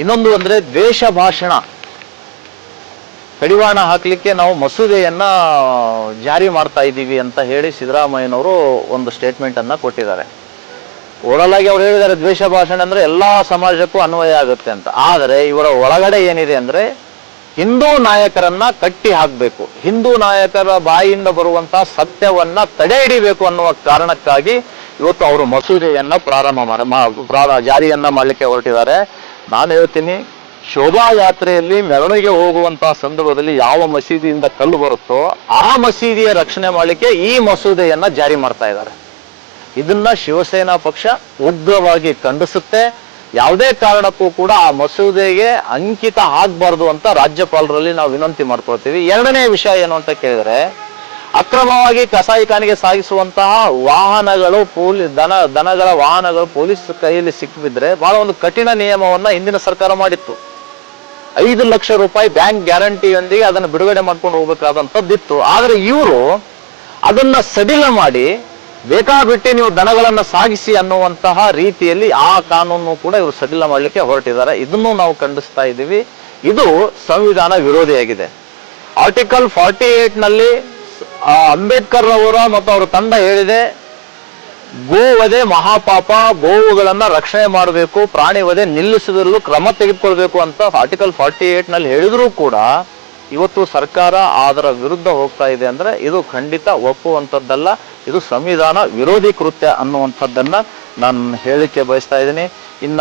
ಇನ್ನೊಂದು ಅಂದ್ರೆ ದ್ವೇಷ ಭಾಷಣ ಕಡಿವಾಣ ಹಾಕ್ಲಿಕ್ಕೆ ನಾವು ಮಸೂದೆಯನ್ನ ಜಾರಿ ಮಾಡ್ತಾ ಇದ್ದೀವಿ ಅಂತ ಹೇಳಿ ಸಿದ್ದರಾಮಯ್ಯನವರು ಒಂದು ಸ್ಟೇಟ್ಮೆಂಟ್ ಅನ್ನ ಕೊಟ್ಟಿದ್ದಾರೆ. ಓರಲ್ ಆಗಿ ಅವ್ರು ಹೇಳಿದ್ದಾರೆ ದ್ವೇಷ ಭಾಷಣ ಅಂದ್ರೆ ಎಲ್ಲಾ ಸಮಾಜಕ್ಕೂ ಅನ್ವಯ ಆಗುತ್ತೆ ಅಂತ. ಆದರೆ ಇವರ ಒಳಗಡೆ ಏನಿದೆ ಅಂದ್ರೆ ಹಿಂದೂ ನಾಯಕರನ್ನ ಕಟ್ಟಿ ಹಾಕಬೇಕು, ಹಿಂದೂ ನಾಯಕರ ಬಾಯಿಯಿಂದ ಬರುವಂತಹ ಸತ್ಯವನ್ನ ತಡೆ ಹಿಡಿಬೇಕು ಅನ್ನುವ ಕಾರಣಕ್ಕಾಗಿ ಇವತ್ತು ಅವರು ಮಸೂದೆಯನ್ನ ಜಾರಿಯನ್ನ ಮಾಡಲಿಕ್ಕೆ ಹೊರಟಿದ್ದಾರೆ. ನಾನು ಹೇಳ್ತೀನಿ, ಶೋಭಾಯಾತ್ರೆಯಲ್ಲಿ ಮೆರವಣಿಗೆ ಹೋಗುವಂತಹ ಸಂದರ್ಭದಲ್ಲಿ ಯಾವ ಮಸೀದಿಯಿಂದ ಕಲ್ಲು ಬರುತ್ತೋ ಆ ಮಸೀದಿಯ ರಕ್ಷಣೆ ಮಾಡಲಿಕ್ಕೆ ಈ ಮಸೂದೆಯನ್ನ ಜಾರಿ ಮಾಡ್ತಾ ಇದ್ದಾರೆ. ಇದನ್ನ ಶಿವಸೇನಾ ಪಕ್ಷ ಉಗ್ರವಾಗಿ ಖಂಡಿಸುತ್ತೆ. ಯಾವುದೇ ಕಾರಣಕ್ಕೂ ಕೂಡ ಆ ಮಸೂದೆಗೆ ಅಂಕಿತ ಆಗಬಾರ್ದು ಅಂತ ರಾಜ್ಯಪಾಲರಲ್ಲಿ ನಾವು ವಿನಂತಿ ಮಾಡ್ಕೊಳ್ತೀವಿ. ಎರಡನೇ ವಿಷಯ ಏನು ಅಂತ ಕೇಳಿದ್ರೆ, ಅಕ್ರಮವಾಗಿ ಕಸಾಯಿಖಾನೆಗೆ ಸಾಗಿಸುವಂತಹ ವಾಹನಗಳು ದನಗಳ ವಾಹನಗಳು ಪೊಲೀಸ್ ಕೈಯಲ್ಲಿ ಸಿಕ್ಕಿಬಿದ್ರೆ ಬಹಳ ಒಂದು ಕಠಿಣ ನಿಯಮವನ್ನ ಹಿಂದಿನ ಸರ್ಕಾರ ಮಾಡಿತ್ತು. 5 ಲಕ್ಷ ರೂಪಾಯಿ ಬ್ಯಾಂಕ್ ಗ್ಯಾರಂಟಿಯೊಂದಿಗೆ ಅದನ್ನು ಬಿಡುಗಡೆ ಮಾಡ್ಕೊಂಡು ಹೋಗ್ಬೇಕಾದಂಥದ್ದಿತ್ತು. ಆದ್ರೆ ಇವರು ಅದನ್ನ ಸಡಿಲ ಮಾಡಿ ಬೇಕಾಬಿಟ್ಟು ನೀವು ದನಗಳನ್ನ ಸಾಗಿಸಿ ಅನ್ನುವಂತಹ ರೀತಿಯಲ್ಲಿ ಆ ಕಾನೂನು ಕೂಡ ಇವರು ಸಡಿಲ ಮಾಡಲಿಕ್ಕೆ ಹೊರಟಿದ್ದಾರೆ. ಇದನ್ನು ನಾವು ಖಂಡಿಸ್ತಾ ಇದ್ದೀವಿ. ಇದು ಸಂವಿಧಾನ ವಿರೋಧಿಯಾಗಿದೆ. ಆರ್ಟಿಕಲ್ 48 ನಲ್ಲಿ ಅಂಬೇಡ್ಕರ್ ಅವರ ಮತ್ತು ಅವರ ತಂಡ ಹೇಳಿದೆ, ಗೋವಧೆ ಮಹಾಪಾಪ, ಗೋವುಗಳನ್ನ ರಕ್ಷಣೆ ಮಾಡಬೇಕು, ಪ್ರಾಣಿ ವಧೆ ನಿಲ್ಲಿಸುವುದರಲ್ಲೂ ಕ್ರಮ ತೆಗೆದುಕೊಳ್ಬೇಕು ಅಂತ ಆರ್ಟಿಕಲ್ 48 ನಲ್ಲಿ ಹೇಳಿದ್ರು ಕೂಡ ಇವತ್ತು ಸರ್ಕಾರ ಅದರ ವಿರುದ್ಧ ಹೋಗ್ತಾ ಇದೆ ಅಂದ್ರೆ ಇದು ಖಂಡಿತ ಒಪ್ಪುವಂಥದ್ದಲ್ಲ. ಇದು ಸಂವಿಧಾನ ವಿರೋಧಿ ಕೃತ್ಯ ಅನ್ನುವಂಥದ್ದನ್ನ ನಾನು ಹೇಳಿಕೆ ಬಯಸ್ತಾ ಇದ್ದೀನಿ. ಇನ್ನ